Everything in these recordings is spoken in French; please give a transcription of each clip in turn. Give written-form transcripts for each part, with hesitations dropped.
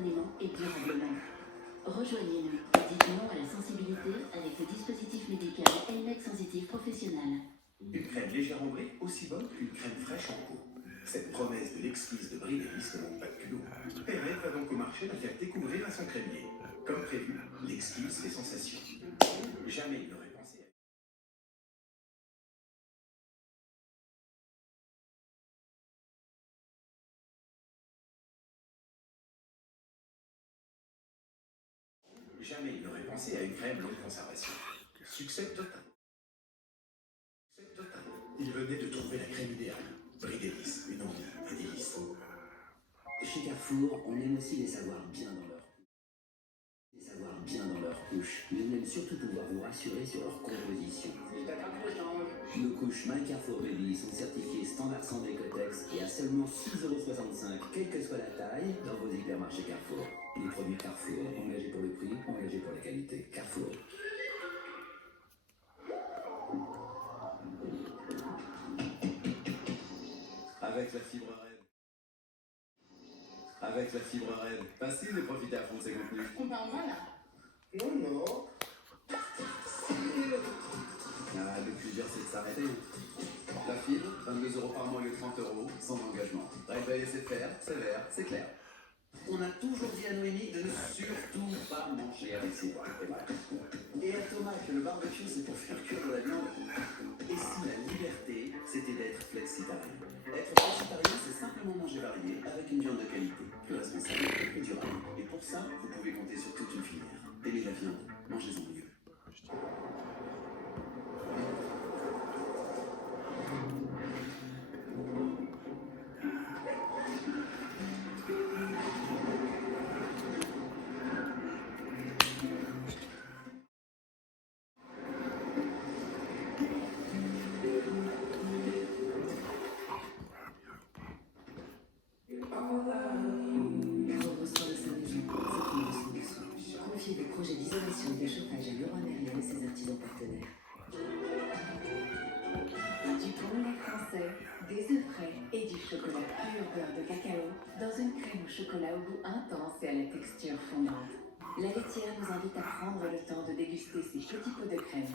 spontanément et durablement. Rejoignez-nous et dites non à la sensibilité avec le dispositif médical Elmec Sensitive Professionnel. Une crème légère ambrée, aussi bonne qu'une crème fraîche en peau. Cette promesse de l'exquise de Brie Davis ne manque pas de culot. Perret va donc au marché la faire découvrir à son crémier. Comme prévu, l'exquise fait sensation. Jamais il n'aurait pensé à... Jamais il n'aurait pensé à une crème longue conservation. Succès total. Il venait de trouver la crème idéale. Brie Davis, une envie, un délice. Chez Carrefour, on aime aussi les avoir bien dans leur couche, mais on aime surtout pouvoir vous rassurer sur leur composition. Nos couches My Carrefour Baby sont certifiées standard sans décotex et à seulement 6,65 €, quelle que soit la taille, dans vos hypermarchés Carrefour. Les produits Carrefour, engagés pour le prix, engagés pour la qualité. Carrefour. Avec la fibre Red. Avec la fibre Red, facile de profiter à fond de ses contenus. On parle mal là. Non. Ah, le plus dur, c'est de s'arrêter. La fibre, 22 € par mois au lieu de 30 €, sans engagement. Réveiller, c'est faire, c'est vert, c'est clair. On a toujours dit à Noémie de ne surtout pas manger avec ses doigts. Et à Thomas que le barbecue c'est pour faire cuire de la viande. Et si la liberté c'était d'être flexitarien? Être flexitarien c'est simplement manger varié avec une viande de qualité, plus responsable et plus durable. Et pour ça, vous pouvez compter sur toute une filière. Aimez la viande, mangez-en mieux. Confiez des projets d'isolation et de chauffage à Leroy Merlin et ses artisans partenaires. Du bon lait français, des œufs frais et du chocolat pur beurre de cacao dans une crème au chocolat au goût intense et à la texture fondante. La laitière nous invite à prendre le temps de déguster ces petits pots de crème.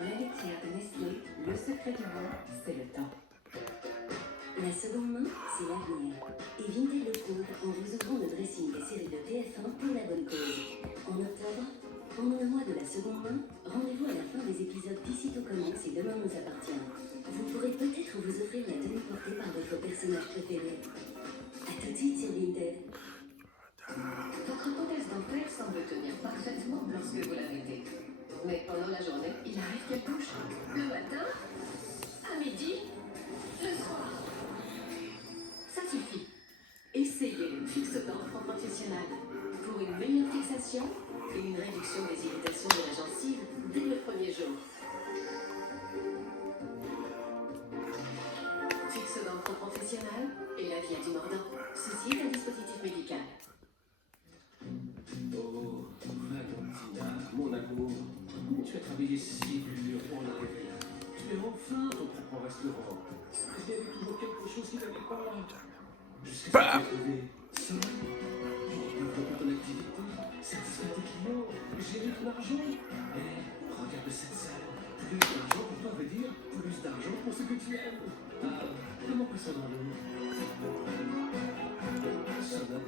La laitière de Nestlé, le secret du bon, c'est le temps. La seconde main, c'est l'avenir. Et Vinted le prouve en vous ouvrant le dressing des séries de TF1 pour la bonne cause. En octobre, pendant le mois de la seconde main, rendez-vous à la fin des épisodes d'Ici tout commence et Demain nous appartient. Vous pourrez peut-être vous offrir la tenue portée par votre personnage préféré. A tout de suite sur Vinted. Votre prothèse dentaire semble tenir parfaitement lorsque vous la mettez. Mais pendant la journée, il arrive qu'elle bouge. Le matin, à midi, le soir. Ça suffit. Essayez le fixe-dents professionnel pour une meilleure fixation et une réduction des irritations de la gencive dès le premier jour. Fixe-dents professionnel et la vie du mordant. Ceci est un dispositif médical. Oh, Valentina, mon amour, tu as travaillé si dur pour l'arriver. Tu as enfin ton propre restaurant. Il y avait toujours quelque chose qui n'allait pas. Jusqu'à ce que tu aies trouvé ça. Développer ton activité, satisfaire tes clients, gérer ton argent. Et regarde cette salle. Plus d'argent pour toi veut dire plus d'argent pour ce que tu aimes. Ah, comment que ça dans le monde? Ça n'a pas.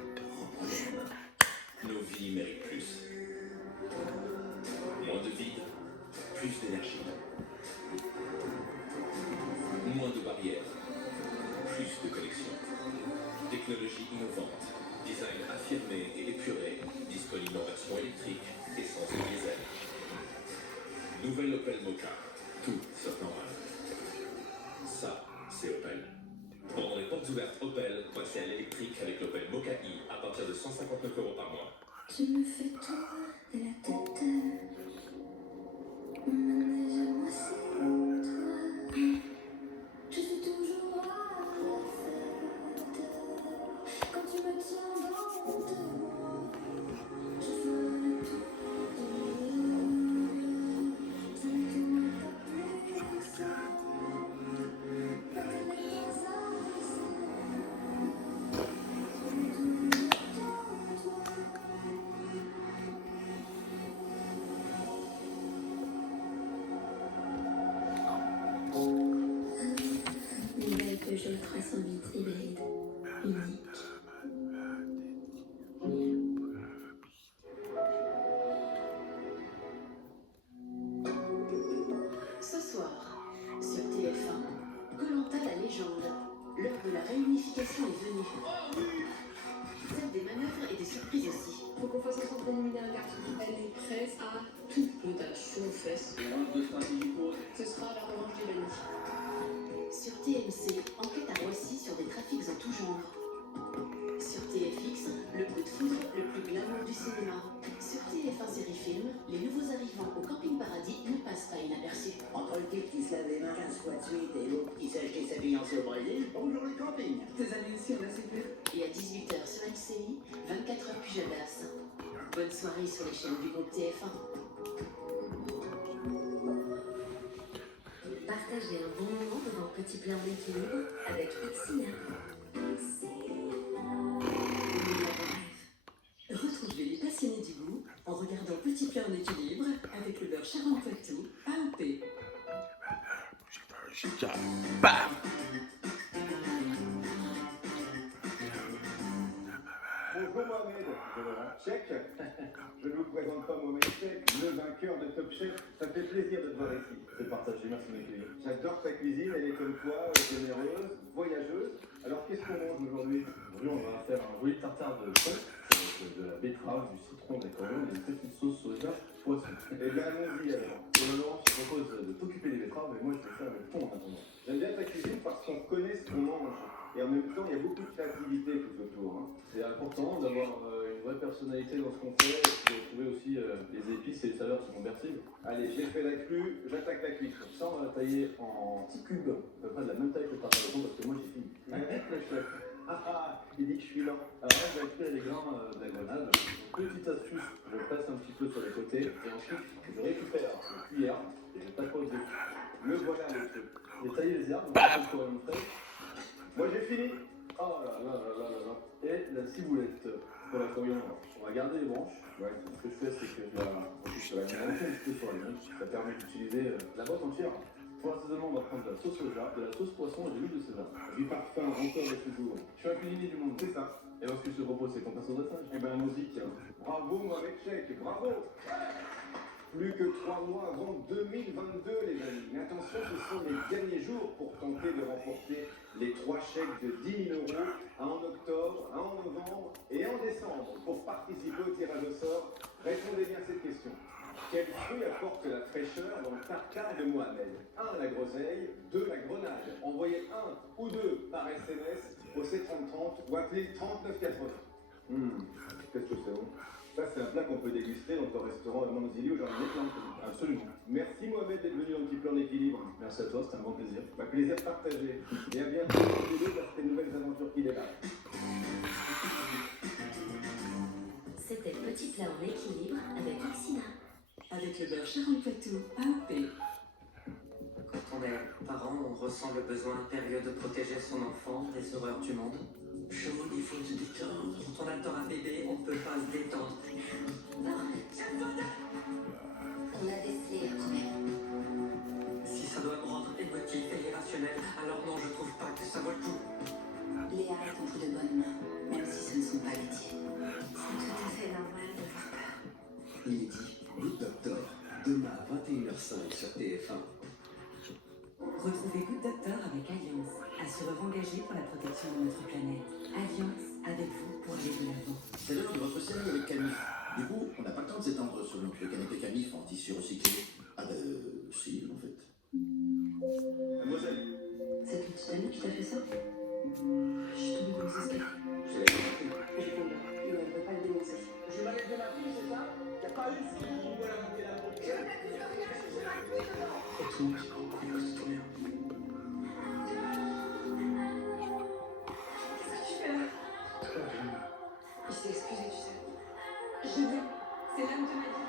Nos vies méritent plus. Moins de vide, plus d'énergie. Moins de barrières, plus de connexions. Technologie innovante, design affirmé et épuré, disponible en version électrique, essence et diesel. Nouvelle Opel Mokka, tout sauf normal. Ça, c'est Opel. Pendant les portes ouvertes Opel, passez à l'électrique avec l'Opel Mokka i à partir de 159 € par mois. Tu me fais tourner la tête. Moi c'est toi. Je suis toujours à la fête. Quand tu me tiens dans tes bras, je ferai tout sans que me t'appeler ça. Quand elle est dans un la réunification est venue. Celle des manœuvres et des surprises aussi. Faut qu'on fasse en sorte d'éliminer un garçon. Elle est prête à tout potache aux fesses. De stratégie pour eux. Ce sera la revanche d'Elanie. Sur TMC, enquête à Roissy sur des trafics en tout genre. Sur TFX, le coup de foudre le plus glamour du cinéma. Sur TF1 Série Film, les nouveaux arrivants au Camping Paradis ne passent pas inaperçus. Entre le type qui se lave les mains 15 fois de suite et l'autre qui s'est acheté sa fiancée au Brésil, bonjour le camping. Tes amis ici, on a super. Et à 18h sur LCI, 24 heures Pujadas. Bonne soirée sur les chaînes du groupe TF1. Partagez un bon moment devant Petit Plat en équilibre avec Ixina. Retrouvez les passionnés du goût en regardant Petit Plat en équilibre avec le beurre Charenton-Poitou AOP. Bam. Bonjour Mohamed, je Laurent Tchèque. Je ne vous présente pas Mohamed Tchèque, le vainqueur de Top Chef. Ça fait plaisir de te voir ici. C'est partagé, merci de m'accueillir. J'adore ta cuisine, elle est comme toi, généreuse, voyageuse. Alors qu'est-ce qu'on mange aujourd'hui? Aujourd'hui, on va faire un joli tartare de thon, avec de la betterave, du citron, des coriandres et une petite sauce soja poisson. Eh bien allons-y alors. Et Laurent, je te propose de t'occuper des betteraves et moi je vais faire le thon en attendant. J'aime bien ta cuisine parce qu'on connaît ce qu'on mange. Et en même temps, il y a beaucoup de créativité tout autour. Hein. C'est important d'avoir une vraie personnalité dans ce qu'on fait et de trouver aussi les épices et les saveurs qui sont versées. Allez, j'ai fait la clue, j'attaque la cuisson. Ça, on va la tailler en petits cubes, à peu près de la même taille que le tartare de thon parce que moi j'ai fini. Le chef. Ah ah, il dit que je suis lent. Alors là, je vais extraire les grains de la grenade. Petite astuce, je presse un petit peu sur les côtés et ensuite je récupère la cuillère et je tapote dessus. Le voilà le truc. J'ai taillé les herbes, donc pour une fraîche. Moi j'ai fini. Oh là là là là là là. Et la ciboulette pour la coriandre. On va garder les branches. Ouais, ce que je fais, c'est que je la mélange un petit peu sur les branches. Ça permet d'utiliser la boîte entière. Pour l'assaisonnement, on va prendre de la sauce soja, de la sauce poisson et de l'huile de sésame. Du parfum encore de toujours. Je suis un cuisinier du monde, C'est ça. Et lorsque je te propose, c'est qu'on passe au dressage. Eh ben musique. Bravo Mohamed Tchèque, bravo. Plus que 3 mois avant 2022 les amis. Mais attention, ce sont les derniers jours pour tenter de remporter les 3 chèques de 10 000 € en octobre, en novembre et en décembre. Pour participer au tirage au sort, répondez bien à cette question. Quel fruit apporte la fraîcheur dans le tartare de Mohamed? 1. La groseille, 2. La grenade. Envoyez 1 ou 2 par SMS au 730 ou appelez 3980. Qu'est-ce que c'est bon? Ça, c'est un plat qu'on peut déguster dans ton restaurant à Manzili ou j'en ai plein. Absolument. Merci Mohamed d'être venu dans un petit plan d'équilibre. Merci à toi, c'était un grand plaisir. Plaisir partagé. Et à bientôt tous les deux pour ces nouvelles aventures qui démarrent. C'était Petit Plat en équilibre avec Ixina. Avec le beurre Charenton-Poitou AOP. Quand on est parent, on ressent le besoin impérieux de protéger son enfant des horreurs du monde. Chaud, il faut se détendre. Quand on attend un bébé, on ne peut pas se détendre. On a décelé un problème. Si ça doit me rendre émotif et irrationnel, alors non, je trouve pas que ça vaut le coup. Léa est entre de bonnes mains, même si ce ne sont pas les tiennes. C'est tout à fait normal de voir peur. Inédit, Good Doctor, demain à 21h05 sur TF1. Retrouvez Good Doctor avec Alliance, assureur engagé pour la protection de notre planète. Alliance, avec vous pour aller de l'avant. C'est l'heure de votre série avec Camif. Du coup, on n'a pas le temps de s'étendre sur le canapé Camif en tissu recyclé. Ah si, en fait. Mademoiselle, C'est une petite amie qui t'a fait ça? Je suis tombée dans les escaliers. je l'ai compris. J'ai tombé, mais on ne peut pas le dénoncer. Je m'arrête de ma fille, c'est ça? T'as pas eu ce coup où elle a monté la pompe? Et tout, il faut se tourner. Qu'est-ce que tu fais là? Il s'est excusé, tu sais. Je veux. C'est l'âme de ma vie.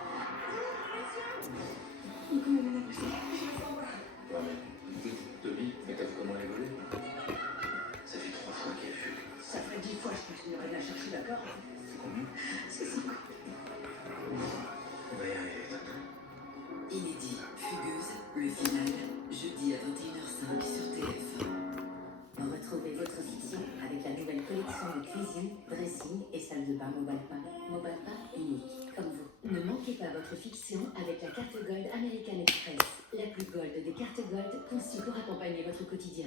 Nico, il m'en a poussé. Je me sens pas. Ouais, mais Toby, mais t'as vu comment elle a volé? Ça fait 3 fois qu'elle fume. Ça ferait 10 fois, je continuerai de la chercher, d'accord? C'est combien? C'est 5 ans. On va y arriver, t'attends. Inédit, Fugueuse, le final, jeudi à 21h05 sur TF1. Retrouvez votre fiction avec la nouvelle collection de cuisine, dressing et salle de bain Mobalpa. Mobalpa unique, comme vous. Ne manquez pas votre fiction avec la carte Gold American Express, la plus gold des cartes Gold conçue pour accompagner votre quotidien.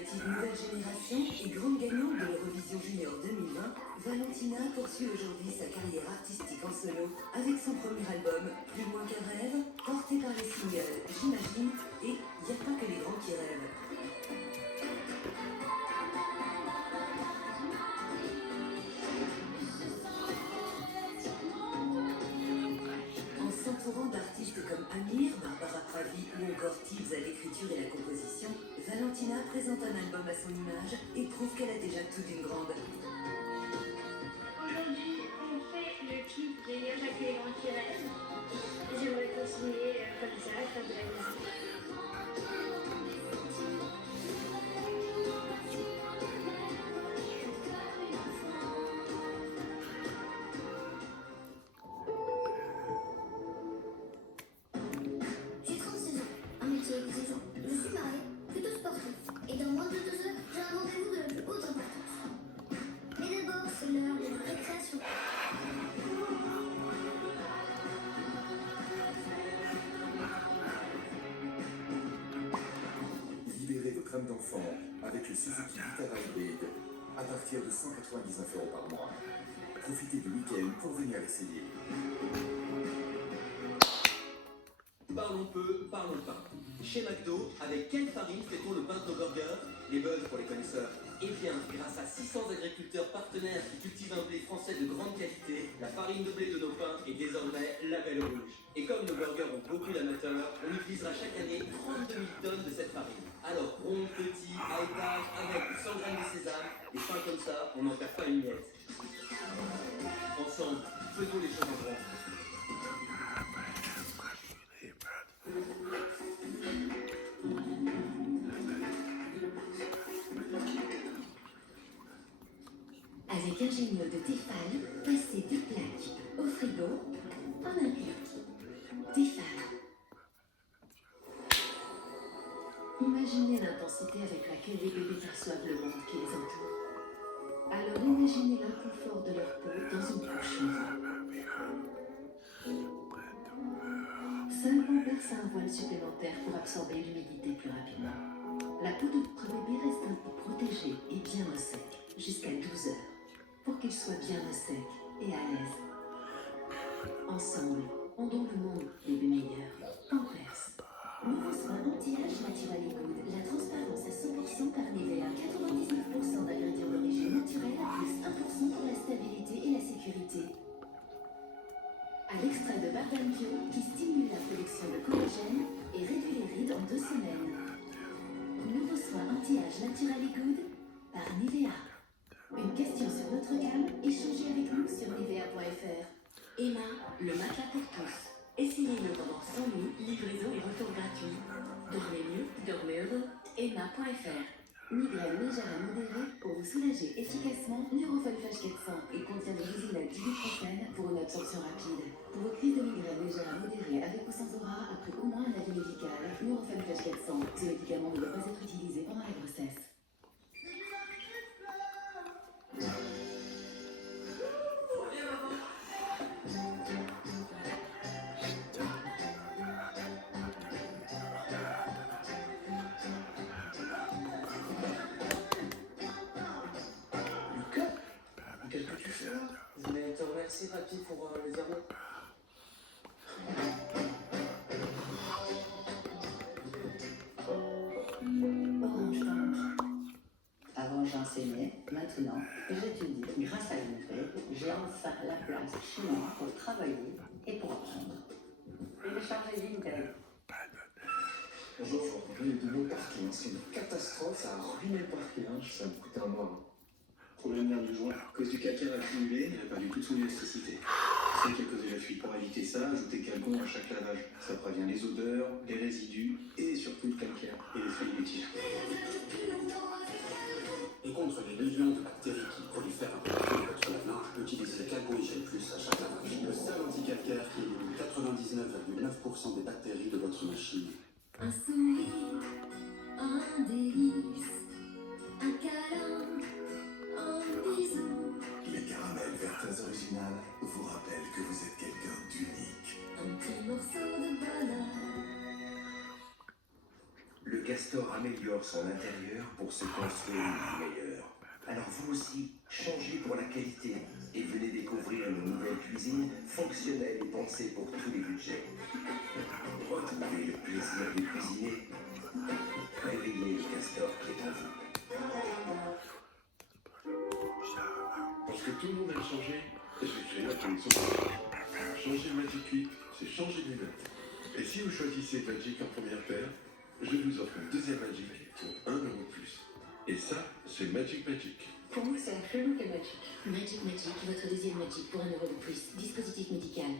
créative nouvelle génération et grande gagnante de l'Eurovision Junior 2020, Valentina poursuit aujourd'hui sa carrière artistique en solo avec son premier album, Plus loin qu'un rêve, porté par les singles J'imagine et Y a pas que les grands qui rêvent. En s'entourant d'artistes comme Amir, Barbara Pravi ou encore Tibbs à l'écriture et la composition, Valentina présente un album à son image et prouve qu'elle a déjà tout d'une grande. Aujourd'hui, on fait le clip de Y a pas que les grands qui rêvent. J'aimerais continuer comme ça, à faire de la musique. J'ai 36 ans, un métier exigeant. Je suis mariée, plutôt sportif. Et dans moins de 2 heures, j'ai un rendez-vous de la plus haute importance. Mais d'abord, c'est l'heure de la récréation. Libérez votre âme d'enfant avec le Suzuki Vitara Hybrid à partir de 199 € par mois. Profitez du week-end pour venir l'essayer. Parlons peu, parlons pain. Chez McDo, avec quelle farine fait-on le pain de nos burgers? Les buzz pour les connaisseurs. Eh bien, grâce à 600 agriculteurs partenaires qui cultivent un blé français de grande qualité, la farine de blé de nos pains est désormais label rouge. Et comme nos burgers ont beaucoup d'amateurs, on utilisera chaque année 32 000 tonnes de cette farine. Alors, rond, petit, à étage, avec ou sans graines de sésame, des pains comme ça, on n'en perd pas une miette. Ensemble, faisons les choses en grand. Avec un génie de Tefal, passez des plaques au frigo en un clic. Tefal. Imaginez l'intensité avec laquelle les bébés perçoivent le monde qui les entoure. Alors imaginez l'inconfort de leur peau dans une couche mouillée. Seul renverse un voile supplémentaire pour absorber l'humidité plus rapidement. La peau de votre bébé reste un peu protégée et bien au sec, jusqu'à 12 heures, pour qu'il soit bien au sec et à l'aise. Ensemble, on donne le monde bébé meilleur. Pampers. Nouveau soin anti-âge Naturally Good. La transparence à 100% par Nivea. 99% d'ingrédients d'origine naturelle, plus 1% pour la stabilité et la sécurité. À l'extrait de Bardan Bio qui stimule la production de collagène et réduit les rides en 2 semaines. Nouveau soin anti-âge Naturally Good par Nivea. Une question sur notre gamme? Échangez avec nous sur nivea.fr. Emma, le matelas pour tous. Essayez-le pendant 100 nuits, livraison et retour gratuit. Dormez mieux, dormez heureux. Emma.fr. Migraine légère à modérée pour vous soulager efficacement. Nurofen Flash 400 et contient de l'usinate d'ibuprofène pour une absorption rapide. Pour vos crises de migraine légère à modérée avec ou sans aura, après au moins un avis médical, Nurofen Flash 400. Ce médicament ne doit pas être utilisé pendant la grossesse. Qu'est-ce que tu fais là? Je voulais te remercier, papy, pour le virement. Orange Bank. Avant j'enseignais, maintenant j'étudie. Grâce à Unipay, j'ai enfin la place chez moi pour travailler et pour apprendre. Téléchargez Unipay. Bonjour, je rencontre les deux parking. C'est une catastrophe, ça a ruiné le parking. Ça me coûtait un mois. Problème nerf du joint. À cause du calcaire accumulé, il n'a pas du tout son élasticité. C'est qui a causé la fuite. Pour éviter ça, ajoutez calgon à chaque lavage. Ça prévient les odeurs, les résidus et surtout le calcaire et les feuilles des tiges. Et contre les millions de bactéries qui prolifèrent un peu partout dans votre lave-linge, utilisez Calgon Hygiène Plus à chaque lavage. Le seul anti-calcaire qui élimine 99,9% des bactéries de votre machine. Un sourire, un délice, un câlin, un bisou. Les caramels Vertez originales vous rappellent que vous êtes quelqu'un d'unique. Un petit morceau de bonheur. Le Castor améliore son intérieur pour se construire une vie meilleure. Alors vous aussi, changez pour la qualité et venez découvrir nos nouvelles cuisines fonctionnelles et pensées pour tous les budgets. Retrouvez le plaisir de cuisiner. Réveillez le Castor qui est en vous. Parce que tout le monde a changé, j'ai créé la production. Changer Magic 8, c'est changer de lunettes. Et si vous choisissez Magic en première paire, je vous offre une deuxième Magic pour 1 € de plus. Et ça, c'est Magic Magic. Pour moi, c'est la plus longue Magic. Magic Magic, votre deuxième Magic pour 1 € de plus. Dispositif médical.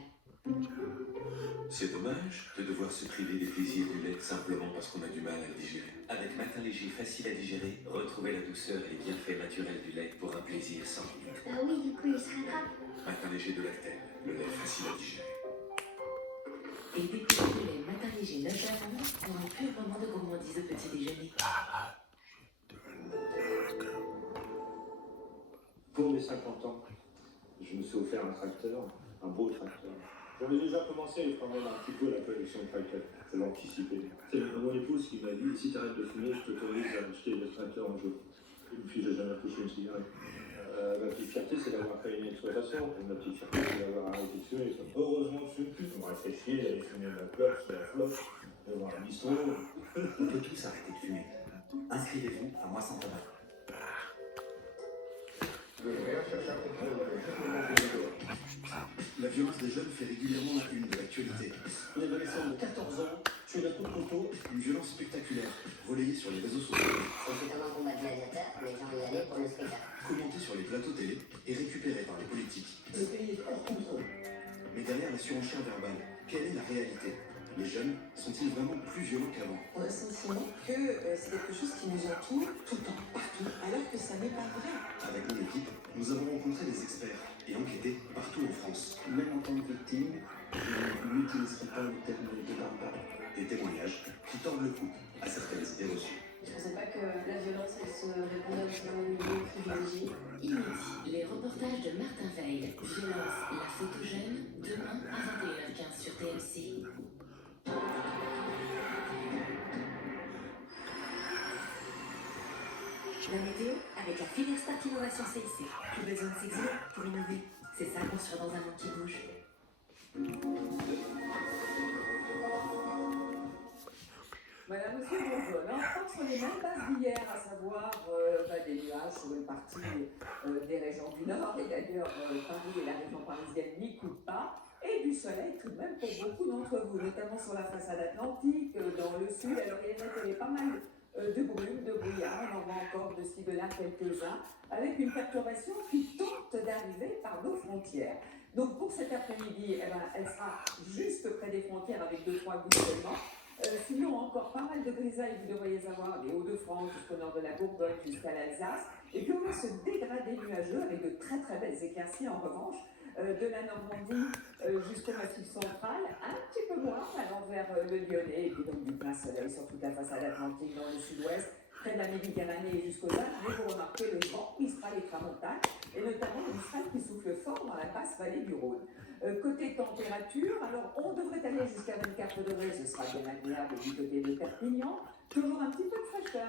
C'est dommage de devoir se priver des plaisirs du lait simplement parce qu'on a du mal à le digérer. Avec Matin Léger facile à digérer, retrouvez la douceur et les bienfaits naturels du lait pour un plaisir sans limite. Bah oui, du coup, il se rattrape. Matin Léger de Lactel, le lait facile à digérer. Et découvrez le lait Matin Léger 9 d'amande pour un pur moment de gourmandise au petit déjeuner. Pour mes 50 ans, je me suis offert un tracteur, un beau tracteur. J'avais déjà commencé à lui prendre un petit peu la collection de tracteurs. Je l'anticipais. C'est mon épouse qui m'a dit, si tu arrêtes de fumer, je t'autorise à acheter des tracteurs en jeu. Et puis j'ai jamais touché une cigarette. Ma petite fierté, c'est d'avoir fait une exploitation. Ma petite fierté, c'est d'avoir arrêté de fumer. Heureusement, je ne fume plus. Ça m'aurait fait chier d'aller fumer de la clope, c'est la flotte, de voir un bistrot. On peut tous arrêter de fumer. Inscrivez-vous à Moi Sans Tabac. La violence des jeunes fait régulièrement la une de l'actualité. Une adolescente de 14 ans, tuée d'un coup de couteau. Une violence spectaculaire, relayée sur les réseaux sociaux, C'est comme un combat de gladiateurs, les gens y allaient pour le spectacle. commentée sur les plateaux télé et récupérée par les politiques. Le pays est hors contrôle. Mais derrière la surenchère verbale, quelle est la réalité? Les jeunes sont-ils vraiment plus violents qu'avant? On a le sentiment que c'est quelque chose qui nous entoure tout le temps, partout, alors que ça n'est pas vrai. Avec mon équipe, nous avons rencontré des experts et enquêté partout en France. Même en tant que victime, je n'utiliserai pas le terme de barbare. Des témoignages qui tordent le cou à certaines idées reçues. Je pensais pas que la violence, elle se répondait sur un niveau privilégié. Inédit, les reportages de Martin Veil. Violence, la photo jeune, demain à 21h15 sur TMC. La météo avec la filière Start Innovation CIC. Plus besoin de s'exiler pour innover. C'est ça construire dans un monde qui bouge. Madame, monsieur, bonjour. Là, on part sur les mêmes bases d'hier, à savoir des nuages sur une partie des régions du Nord, et d'ailleurs Paris et la région parisienne n'y coupent pas, et du soleil tout de même pour beaucoup d'entre vous, notamment sur la façade atlantique, dans le sud. Alors il y avait pas mal de brume, de brouillard, on en voit encore de ci, de là quelques-uns, avec une perturbation qui tente d'arriver par nos frontières. Donc pour cet après-midi, elle sera juste près des frontières avec 2-3 gouttes seulement. Sinon, encore pas mal de grisailles, vous devriez avoir des Hauts-de-France jusqu'au nord de la Bourgogne jusqu'à l'Alsace. Et puis on va se dégrader nuageux avec de très très belles éclaircies en revanche, de la Normandie jusqu'au Massif central, un petit peu moins allant vers le Lyonnais, et puis donc du plein soleil sur toute la façade atlantique dans le sud-ouest, près de la Méditerranée et jusqu'aux Alpes. Mais vous remarquez le vent Mistral et Tramontane, et notamment le Mistral qui souffle fort dans la basse vallée du Rhône. Côté température, alors on devrait aller jusqu'à 24 degrés, ce sera bien agréable du côté de Perpignan, toujours un petit peu de fraîcheur.